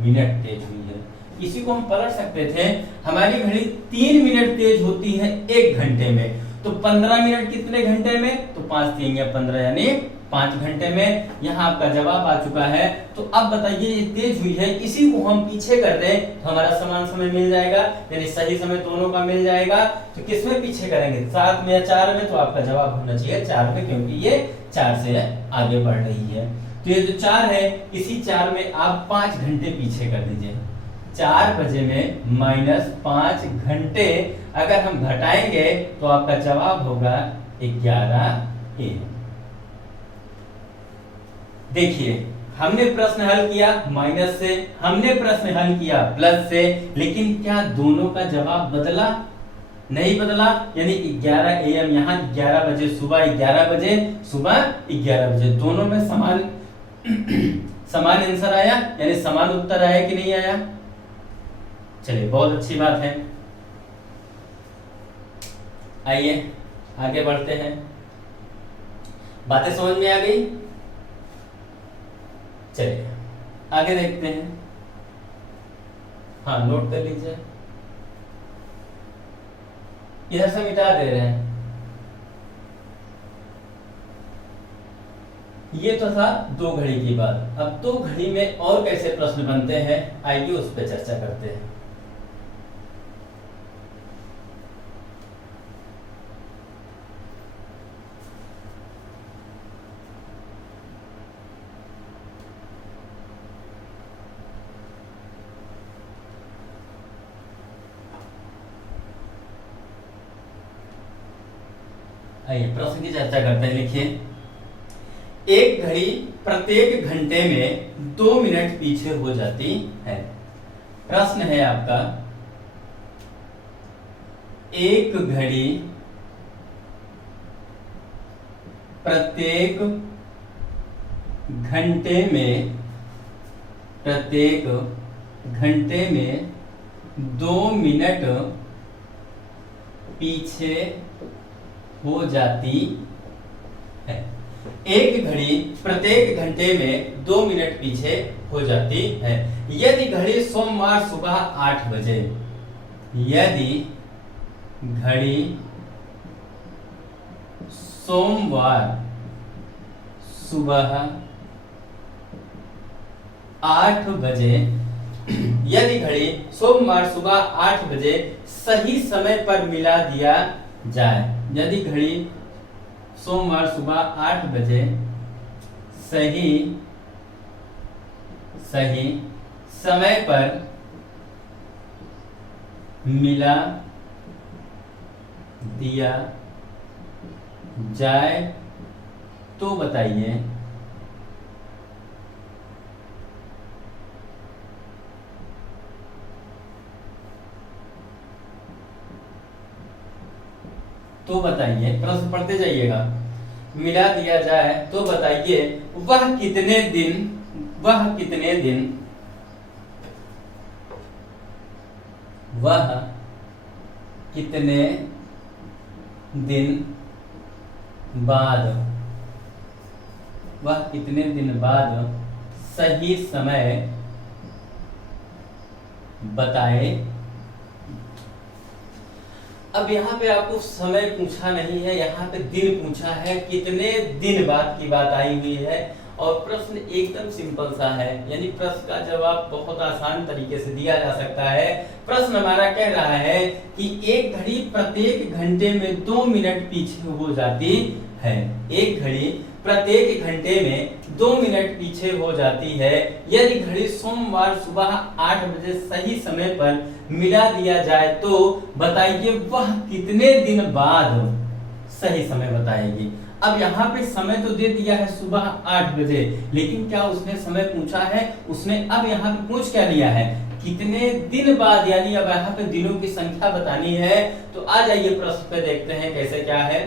मिनट तेज हुई है। इसी को हम पलट सकते थे, हमारी घड़ी 3 मिनट तेज होती है 1 घंटे में, तो 15 मिनट कितने घंटे में? तो 5 3 या 15 यानी 5 घंटे में। यहाँ आपका जवाब आ चुका है। तो अब बताइए ये तेज हुई है, इसी को हम पीछे कर दें तो हमारा समान समय मिल जाएगा, यानी सही समय दोनों का मिल जाएगा। तो किसमें पीछे करेंगे? 7 में या 4 में? तो आपका जवाब होना चाहिए 4 में, क्योंकि ये 4 से आगे बढ़ रही है। तो ये जो 4 है, इसी 4 में आप 5 घंटे पीछे कर दीजिए। 4 बजे में -5 घंटे अगर हम घटाएंगे तो आपका जवाब होगा 11 AM। देखिए, हमने प्रश्न हल किया माइनस से, हमने प्रश्न हल किया प्लस से, लेकिन क्या दोनों का जवाब बदला? नहीं बदला। यानी 11 AM यहाँ 11 बजे सुबह, 11 बजे सुबह, 11 बजे, दोनों में समान समान आंसर आया, यानी समान उत्तर आया कि नहीं आया? चलिए, बहुत अच्छी बात है। आइए आगे बढ़ते हैं। बातें समझ में आ गई? चलिए आगे देखते हैं। हाँ, नोट कर लीजिए। इधर से मिटा दे रहे हैं। ये तो था 2 घड़ी की बात। अब 2 घड़ी में और कैसे प्रश्न बनते हैं, आइए उस पर चर्चा करते हैं। आइए प्रश्न की चर्चा करते हैं। लिखिए, एक घड़ी प्रत्येक घंटे में 2 मिनट पीछे हो जाती है। प्रश्न है आपका, एक घड़ी प्रत्येक घंटे में 2 मिनट पीछे हो जाती है। एक घड़ी प्रत्येक घंटे में 2 मिनट पीछे हो जाती है। यदि घड़ी सोमवार सुबह 8 बजे, यदि घड़ी सोमवार सुबह 8 बजे यदि घड़ी सोमवार सुबह 8 बजे सही समय पर मिला दिया जाए, यदि घड़ी सोमवार सुबह 8 बजे सही समय पर मिला दिया जाए तो बताइए प्रश्न पढ़ते जाइएगा। मिला दिया जाए तो बताइए वह कितने दिन बाद सही समय बताए। अब यहाँ पे आपको समय पूछा नहीं है, यहाँ पे दिन पूछा है, कितने दिन बाद की बात आई हुई है और प्रश्न एकदम सिंपल सा है, यानी प्रश्न का जवाब बहुत आसान तरीके से दिया जा सकता है। प्रश्न हमारा कह रहा है कि एक घड़ी प्रत्येक घंटे में 2 मिनट पीछे हो जाती है। एक घड़ी प्रत्येक घंटे में 2 मिनट पीछे हो जाती है। यदि घड़ी सोमवार सुबह 8 बजे सही समय पर मिला दिया जाए तो बताइए वह कितने दिन बाद सही समय बताएगी। अब यहाँ पे समय तो दे दिया है सुबह 8 बजे, लेकिन क्या उसने समय पूछा है? उसने अब यहाँ पे पूछ क्या लिया है, कितने दिन बाद, यानी अब यहाँ पे दिनों की संख्या बतानी है। तो आ जाइए प्रश्न पे देखते हैं कैसे क्या है।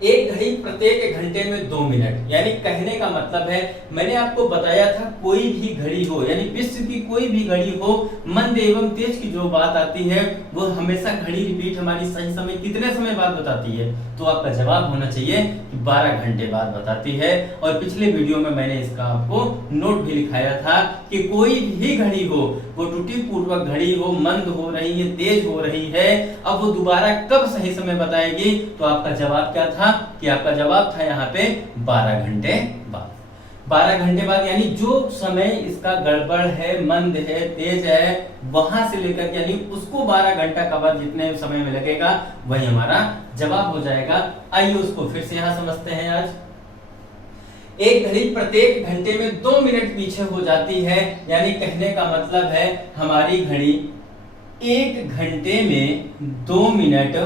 एक घड़ी प्रत्येक घंटे में 2 मिनट, यानी कहने का मतलब है, मैंने आपको बताया था कोई भी घड़ी हो, यानी विश्व की कोई भी घड़ी हो, मंद एवं तेज की जो बात आती है वो हमेशा घड़ी रिपीट हमारी सही समय कितने समय बाद बताती है। तो आपका जवाब होना चाहिए कि 12 घंटे बाद बताती है। और पिछले वीडियो में मैंने इसका आपको नोट भी लिखाया था कि कोई भी घड़ी हो, वो त्रुटि पूर्वक घड़ी हो, मंद हो रही है, तेज हो रही है, अब वो दोबारा कब सही समय बताएगी। तो आपका जवाब क्या था कि आपका जवाब था यहाँ पे 12 घंटे बाद। 12 घंटे बाद, यानी जो समय इसका गड़बड़ है, मंद है, तेज है, वहां से लेकर यानी उसको 12 घंटा कवर जितने समय में लगेगा वही हमारा जवाब हो जाएगा। आइए उसको फिर से यहाँ समझते हैं। आज एक घड़ी प्रत्येक घंटे में 2 मिनट पीछे हो जाती है, यानी कहने का मतलब है हमारी घड़ी एक घंटे में 2 मिनट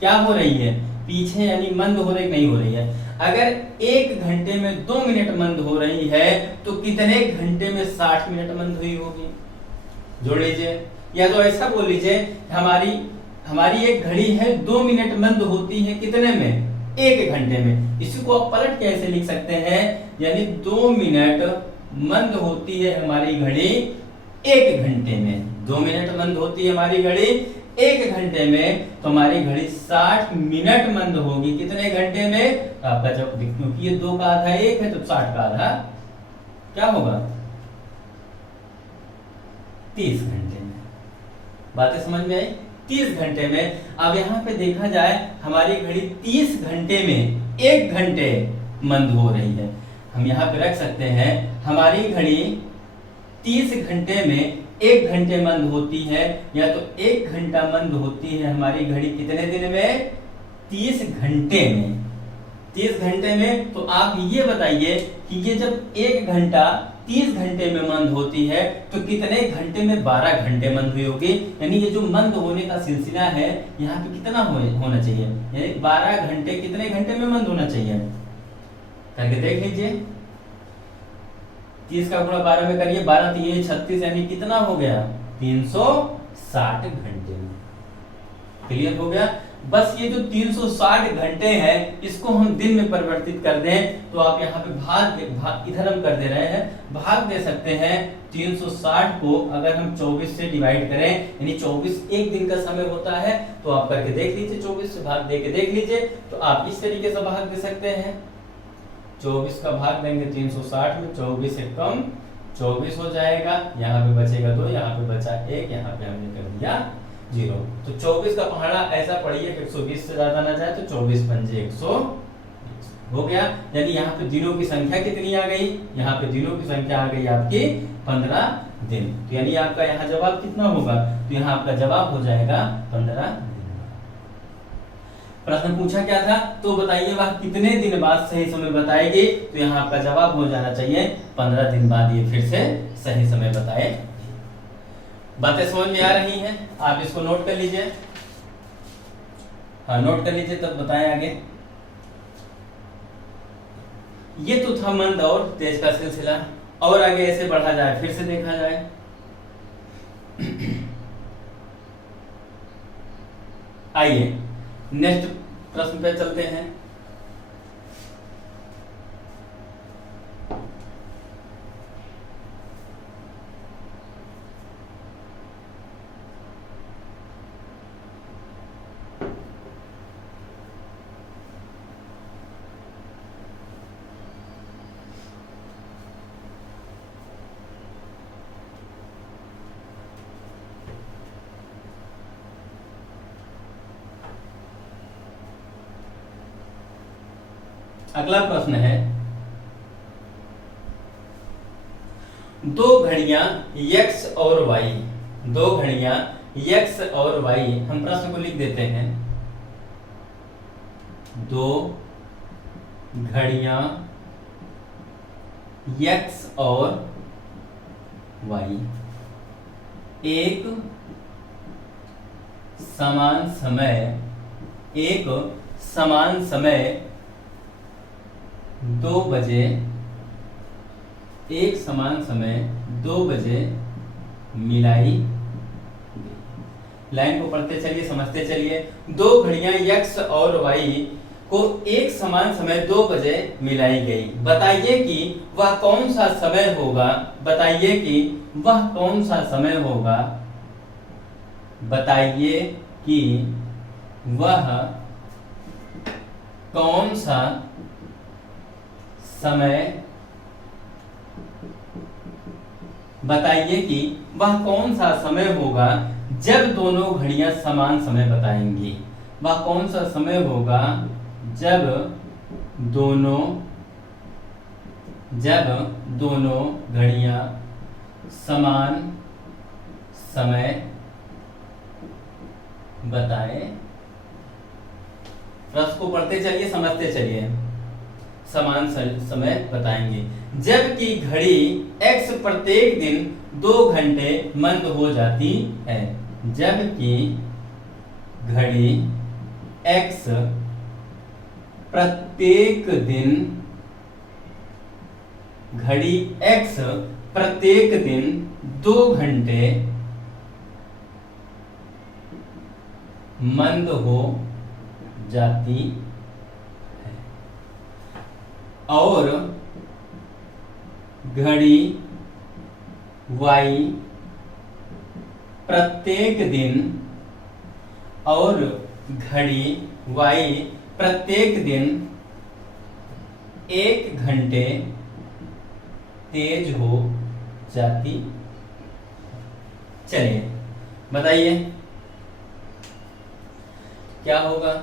क्या हो रही है, पीछे, यानी मंद हो रही नहीं हो रही है। अगर एक घंटे में 2 मिनट मंद हो रही है तो कितने घंटे में 60 मिनट मंद हुई होगी, जोड़ लीजिए। या तो ऐसा बोल लीजिए हमारी एक घड़ी है 2 मिनट मंद होती है कितने में, 1 घंटे में। इसी को आप पलट कैसे लिख सकते हैं, यानी 2 मिनट मंद होती है हमारी घड़ी 1 घंटे में। 2 मिनट मंद होती है हमारी घड़ी 1 घंटे में, तो हमारी घड़ी 60 मिनट मंद होगी कितने घंटे में। तो आपका जब, क्योंकि ये 2 का आधा 1 है तो 60 का आधा क्या होगा, 30 घंटे में। बातें समझ में आई, 30 घंटे में। अब यहाँ पे देखा जाए हमारी घड़ी 30 घंटे में 1 घंटे मंद हो रही है। हम यहाँ पे रख सकते हैं हमारी घड़ी 30 घंटे में 1 घंटे मंद होती है, या तो 1 घंटा मंद होती है हमारी घड़ी कितने दिन में, 30 घंटे में। 30 घंटे में, तो आप ये बताइए कि ये जब 1 घंटा 30 घंटे में मंद होती है तो कितने घंटे में 12 घंटे मंद हुई होगी। यानी ये जो मंद होने का सिलसिला है यहाँ पे कितना होना चाहिए, यानी 12 घंटे कितने घंटे में मंद होना चाहिए, करके देख लीजिए। 30 का गुणा 12 में करिए, 12 3 36, यानी कितना हो गया, 360 घंटे में। क्लियर हो गया। बस ये जो 360 घंटे हैं इसको हम दिन में परिवर्तित कर दें तो आप यहाँ पे भाग इधर हम कर दे रहे हैं, भाग दे सकते हैं। 360 को अगर हम 24 से डिवाइड करें, यानी 24 एक दिन का समय होता है, तो आप करके देख लीजिए, 24 से भाग दे के देख लीजिए। तो आप इस तरीके से भाग दे सकते हैं, 24 का भाग देंगे 360 में, 24 से कम 24 हो जाएगा, यहाँ पे बचेगा 2, यहाँ पे बचा 1, यहाँ पे हमने कर दिया 0। तो 24 का पहाड़ा ऐसा पढ़िए 120 से ज्यादा ना जाए, तो 24 पंजे 120 हो गया। यानी यहाँ पे दिनों की संख्या कितनी आ गई, यहाँ पे दिनों की संख्या आ गई आपकी 15 दिन। तो यानी आपका यहाँ जवाब कितना होगा, तो यहाँ आपका जवाब हो जाएगा 15 दिन। प्रश्न पूछा क्या था, तो बताइए वह कितने दिन बाद सही समय बताएगी, तो यहाँ आपका जवाब हो जाना चाहिए 15 दिन बाद ये फिर से सही समय बताए। बातें समझ में आ रही हैं, आप इसको नोट कर लीजिए। हाँ नोट कर लीजिए, तब बताएं आगे। ये तो था मंद और तेज का सिलसिला, और आगे ऐसे बढ़ा जाए, फिर से देखा जाए। आइए नेक्स्ट प्रश्न पे चलते हैं। अगला प्रश्न है, दो घड़ियां x और y, दो घड़ियां x और y, हम प्रश्न को लिख देते हैं। दो घड़ियां x और y एक समान समय 2 बजे, एक समान समय 2 बजे मिलाई गई। लाइन को पढ़ते चलिए, समझते चलिए। दो घड़ियां x और y को एक समान समय 2 बजे मिलाई गई। बताइए कि वह कौन सा समय होगा, बताइए कि वह कौन सा समय होगा, बताइए कि वह कौन सा समय, बताइए कि वह कौन सा समय होगा जब दोनों घड़ियां समान समय बताएंगी। वह कौन सा समय होगा जब दोनों घड़ियां समान समय बताएं। प्रश्न को पढ़ते चलिए, समझते चलिए। समान समय बताएंगे। जबकि घड़ी x प्रत्येक दिन 2 घंटे मंद हो जाती है। जबकि घड़ी x प्रत्येक दिन, घड़ी x प्रत्येक दिन 2 घंटे मंद हो जाती है और घड़ी y प्रत्येक दिन, और घड़ी y प्रत्येक दिन 1 घंटे तेज हो जाती। चलिए बताइए क्या होगा।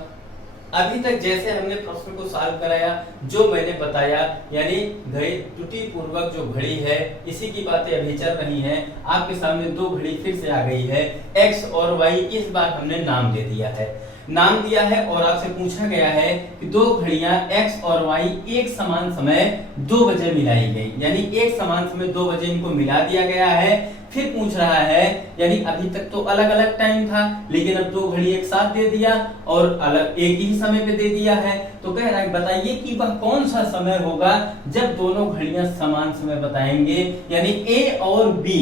अभी तक जैसे हमने प्रश्न को सॉल्व कराया, जो मैंने बताया, यानी घड़ी त्रुटि पूर्वक जो घड़ी है इसी की बातें अभी चल रही हैं। आपके सामने 2 घड़ी फिर से आ गई है, x और y। इस बार हमने नाम दे दिया है, नाम दिया है और आपसे पूछा गया है कि 2 घड़ियां x और y एक समान समय 2 बजे मिलाई गई। यानी एक समान समय 2 बजे इनको मिला दिया गया है। फिर पूछ रहा है, यानी अभी तक तो अलग अलग टाइम था, लेकिन अब 2 घड़ी एक साथ दे दिया और अलग एक ही समय पे दे दिया है। तो कह रहा है बताइए कि वह कौन सा समय होगा जब दोनों घड़ियां समान समय बताएंगे। यानी a और b,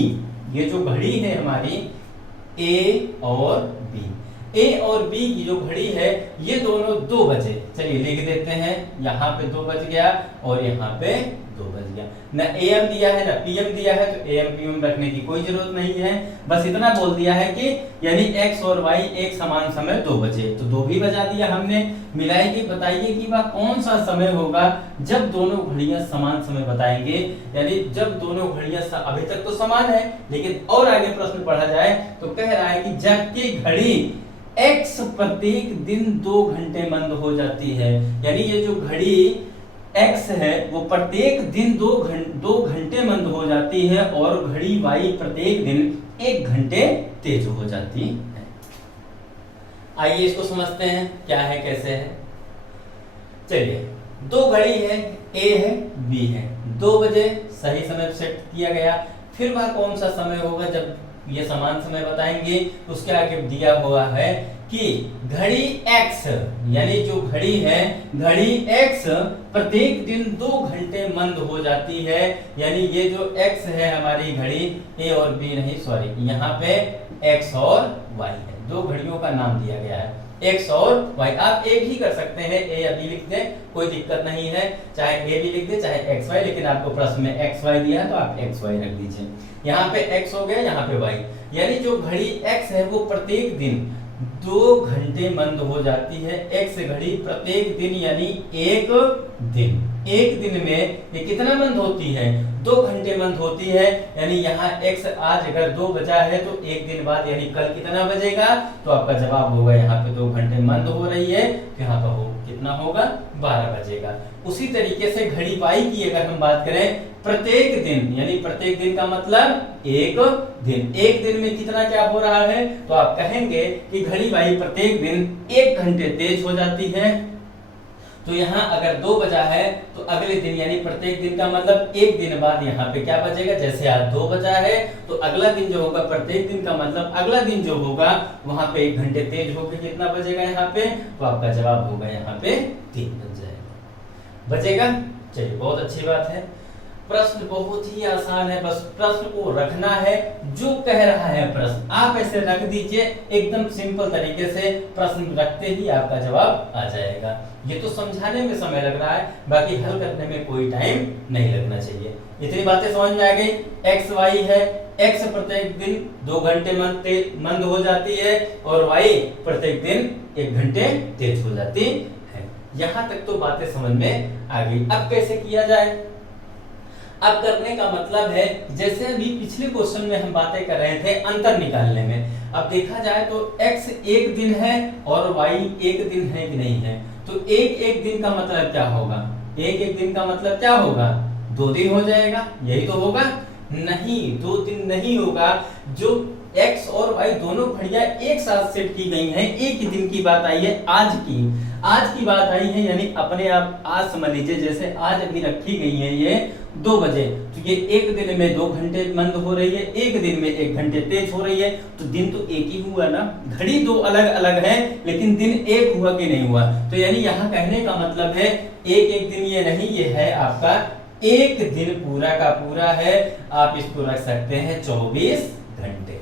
ये जो घड़ी है हमारी a और b, A और B की जो घड़ी है ये दोनों 2 बजे, चलिए लिख देते हैं। यहाँ पे 2 बज गया और यहाँ पे 2 बज गया। ना AM दिया है ना PM दिया है, तो AM PM रखने की कोई जरूरत नहीं है। बस इतना बोल दिया है कि यानी X और Y एक समान समय 2 बजे, तो 2 भी बजा दिया हमने। मिलाएगी, बताइए कि वह कौन सा समय होगा जब दोनों घड़ियां समान समय बताएंगे। यानी जब दोनों घड़ियां अभी तक तो समान है, लेकिन और आगे प्रश्न पढ़ा जाए तो कह रहा है कि जबकि घड़ी x प्रत्येक दिन 2 घंटे मंद हो जाती है। यानी ये जो घड़ी एक्स है वो प्रत्येक दिन 2 घंटे मंद हो जाती है और घड़ी वाई प्रत्येक दिन 1 घंटे तेज हो जाती है। आइए इसको समझते हैं क्या है कैसे है। चलिए, 2 घड़ी है, ए है बी है, 2 बजे सही समय सेट किया गया। फिर वह कौन सा समय होगा जब ये समान समय बताएंगे, उसके आगे दिया हुआ है कि घड़ी x यानी जो घड़ी है, घड़ी x प्रत्येक दिन 2 घंटे मंद हो जाती है। यानी ये जो x है हमारी घड़ी, a और b नहीं, सॉरी, यहाँ पे x और y है, 2 घड़ियों का नाम दिया गया है x और y। आप एक ही कर सकते हैं, a या b लिख दें, कोई दिक्कत नहीं है, चाहे a भी लिख दें चाहे x y, लेकिन आपको प्रश्न में x y दिया है तो आप x y रख दीजिए। यहाँ पे x हो गया, यहाँ पे y, यानी जो घड़ी x है वो प्रत्येक दिन 2 घंटे मंद हो जाती है। x घड़ी प्रत्येक दिन यानी एक दिन में ये कितना मंद होती है, 2 घंटे मंद होती है। यानी यहाँ x आज अगर 2 बजा है तो 1 दिन बाद यानी कल कितना बजेगा, तो आपका जवाब होगा यहाँ पे 2 घंटे मंद हो रही है तो यहाँ पर कितना होगा, 12 बजेगा। उसी तरीके से घड़ी y की अगर हम बात करें, प्रत्येक दिन यानी प्रत्येक दिन का मतलब 1 दिन में कितना क्या हो रहा है, तो आप कहेंगे कि घड़ी y प्रत्येक दिन 1 घंटे तेज हो जाती है। तो यहाँ अगर 2 बजा है तो अगले दिन यानी प्रत्येक दिन का मतलब 1 दिन बाद यहाँ पे क्या बजेगा, जैसे आज 2 बजा है तो अगला दिन जो होगा, प्रत्येक दिन का मतलब अगला दिन जो होगा वहां पे 1 घंटे तेज होकर कितना बजेगा यहाँ पे, तो आपका जवाब होगा यहाँ पे 3 बज जाएगा, बजेगा। चलिए, बहुत अच्छी बात है। प्रश्न बहुत ही आसान है, बस प्रश्न को रखना है, जो कह रहा है प्रश्न आप ऐसे रख दीजिए, एकदम सिंपल तरीके से प्रश्न रखते ही आपका जवाब आ जाएगा। ये तो समझाने में समय लग रहा है, बाकी हल करने में कोई टाइम नहीं लगना चाहिए। इतनी बातें समझ में आ गई। एक्स वाई है, एक्स प्रत्येक दिन 2 घंटे मंद हो जाती है और वाई प्रत्येक दिन 1 घंटे तेज हो जाती है। यहां तक तो बातें समझ में आ गई। अब कैसे किया जाए, अब करने का मतलब है जैसे अभी पिछले क्वेश्चन में हम बातें कर रहे थे अंतर निकालने में। अब देखा जाए तो x 1 दिन है और y 1 दिन है कि नहीं है, तो 1 दिन का मतलब क्या होगा, 1 दिन का मतलब क्या होगा, 2 दिन हो जाएगा, यही तो होगा। नहीं, 2 दिन नहीं होगा। जो x और y दोनों घड़ियां एक साथ सेट की गई हैं, एक ही दिन की बात आई है, आज की बात आई है, यानी अपने आप आज समझ लीजिए, जैसे आज अभी रखी गई है ये 2 बजे, तो ये 1 दिन में 2 घंटे मंद हो रही है, 1 दिन में 1 घंटे तेज हो रही है, तो दिन तो एक ही हुआ ना। घड़ी 2 अलग अलग है लेकिन दिन एक हुआ कि नहीं हुआ, तो यानी यहाँ कहने का मतलब है एक दिन ये नहीं, ये है आपका 1 दिन पूरा का पूरा है। आप इसको रख सकते हैं 24 घंटे।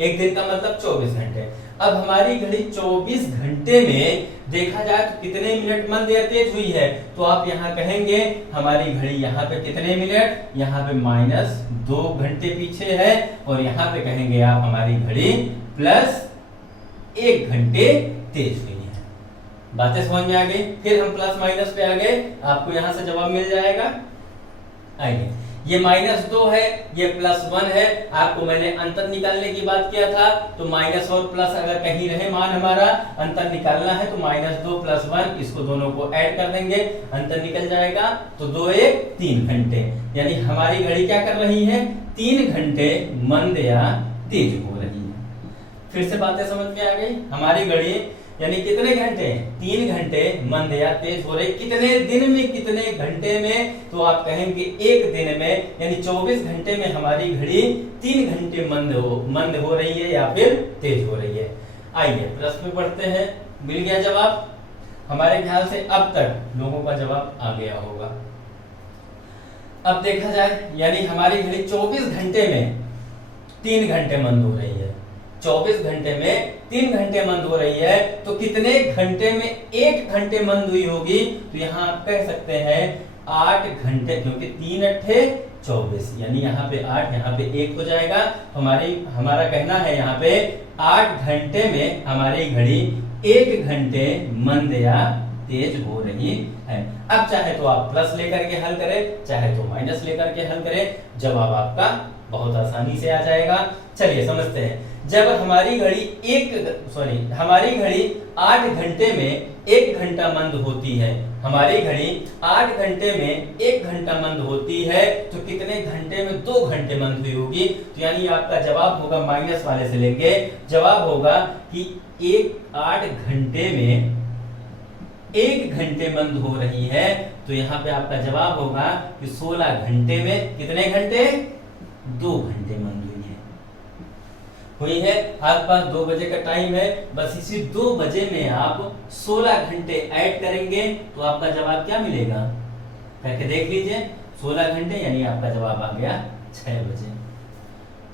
1 दिन का मतलब 24 घंटे। अब हमारी घड़ी 24 घंटे में देखा जाए तो कितने मिनट मंद या तेज हुई है, तो आप यहाँ कहेंगे हमारी घड़ी यहाँ पे कितने मिनट, यहाँ पे -2 घंटे पीछे है, और यहाँ पे कहेंगे आप हमारी घड़ी +1 घंटे तेज हुई है। बातें समझ में आ गई। फिर हम प्लस माइनस पे आ गए, आपको यहाँ से जवाब मिल जाएगा। आइए, ये -2 है, ये +1 है। आपको मैंने अंतर निकालने की बात किया था, तो माइनस और प्लस अगर कहीं रहे मान हमारा, अंतर निकालना है तो -2 + 1, इसको दोनों को ऐड कर देंगे, अंतर निकल जाएगा, तो 2 1 3 घंटे। यानी हमारी घड़ी क्या कर रही है, 3 घंटे मंद या तेज हो रही है। फिर से बातें समझ में आ गई। हमारी घड़ी यानी कितने घंटे, 3 घंटे मंद या तेज हो रही, कितने दिन में कितने घंटे में, तो आप कहेंगे 1 दिन में, यानी 24 घंटे में हमारी घड़ी 3 घंटे मंद हो रही है या फिर तेज हो रही है। आइए प्रश्न में पढ़ते हैं। मिल गया जवाब। हमारे ख्याल से अब तक लोगों का जवाब आ गया होगा। अब देखा जाए, यानी हमारी घड़ी 24 घंटे में 3 घंटे मंद हो रही है, 24 घंटे में 3 घंटे मंद हो रही है, तो कितने घंटे में 1 घंटे मंद हुई होगी, तो यहाँ आप कह सकते हैं 8 घंटे, क्योंकि 3 अट्ठे 24, यानी यहाँ पे 8, यहाँ पे 1 हो जाएगा। हमारा कहना है यहाँ पे 8 घंटे में हमारी घड़ी 1 घंटे मंद या तेज हो रही है। अब चाहे तो आप प्लस लेकर के हल करें, चाहे तो माइनस लेकर के हल करें, जवाब आपका बहुत आसानी से आ जाएगा। चलिए समझते हैं। जब हमारी घड़ी हमारी घड़ी 8 घंटे में 1 घंटा मंद होती है, हमारी घड़ी 8 घंटे में 1 घंटा मंद होती है, तो कितने घंटे में 2 घंटे मंद हुई होगी? तो यानी आपका जवाब होगा, माइनस वाले से लेंगे, जवाब होगा कि 8 घंटे में 1 घंटे मंद हो रही है। तो यहाँ पे आपका जवाब होगा कि 16 घंटे में कितने घंटे? 2 घंटे मंद हुई है। आपके पास 2 बजे का टाइम है, बस इसी 2 बजे में आप 16 घंटे ऐड करेंगे तो आपका जवाब क्या मिलेगा? करके देख लीजिए, 16 घंटे यानी आपका जवाब आ गया 6 बजे।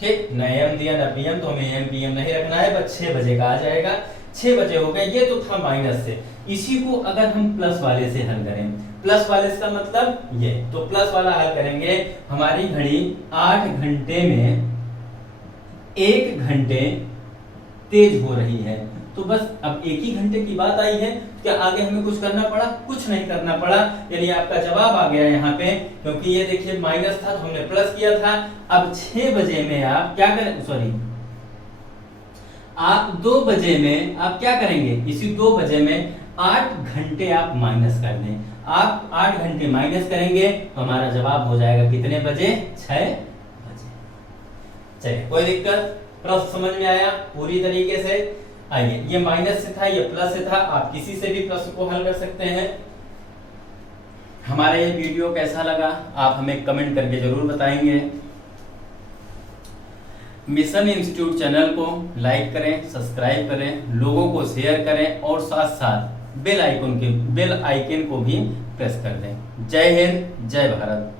ठीक, न एम दिया न पीएम, तो हमें एम पीएम नहीं रखना है, बस 6 बजे का आ जाएगा। 6 बजे हो गए। ये तो था माइनस से। इसी को अगर हम प्लस वाले से हल करें, प्लस वाले का मतलब ये, तो प्लस वाला हल करेंगे, हमारी घड़ी 8 घंटे में 1 घंटे तेज हो रही है। तो बस अब 1 ही घंटे की बात आई है, क्या आगे हमें कुछ करना पड़ा? कुछ नहीं करना पड़ा, यानी आपका जवाब आ गया यहाँ पे, क्योंकि ये देखिए माइनस था तो हमने प्लस किया था। अब 6 बजे में आप क्या करें, सॉरी, आप 2 बजे में आप क्या करेंगे? इसी 2 बजे में 8 घंटे आप माइनस कर दें। आप 8 घंटे माइनस करेंगे तो हमारा जवाब हो जाएगा कितने बजे? 6 बजे। चलिए, कोई दिक्कत? प्रश्न समझ में आया पूरी तरीके से? आइए, ये माइनस से था, ये प्लस से था, आप किसी से भी प्रश्न को हल कर सकते हैं। हमारा ये वीडियो कैसा लगा आप हमें कमेंट करके जरूर बताएंगे। मिशन इंस्टीट्यूट चैनल को लाइक करें, सब्सक्राइब करें, लोगों को शेयर करें और साथ साथ बेल आइकन को भी प्रेस कर दें। जय हिंद, जय भारत।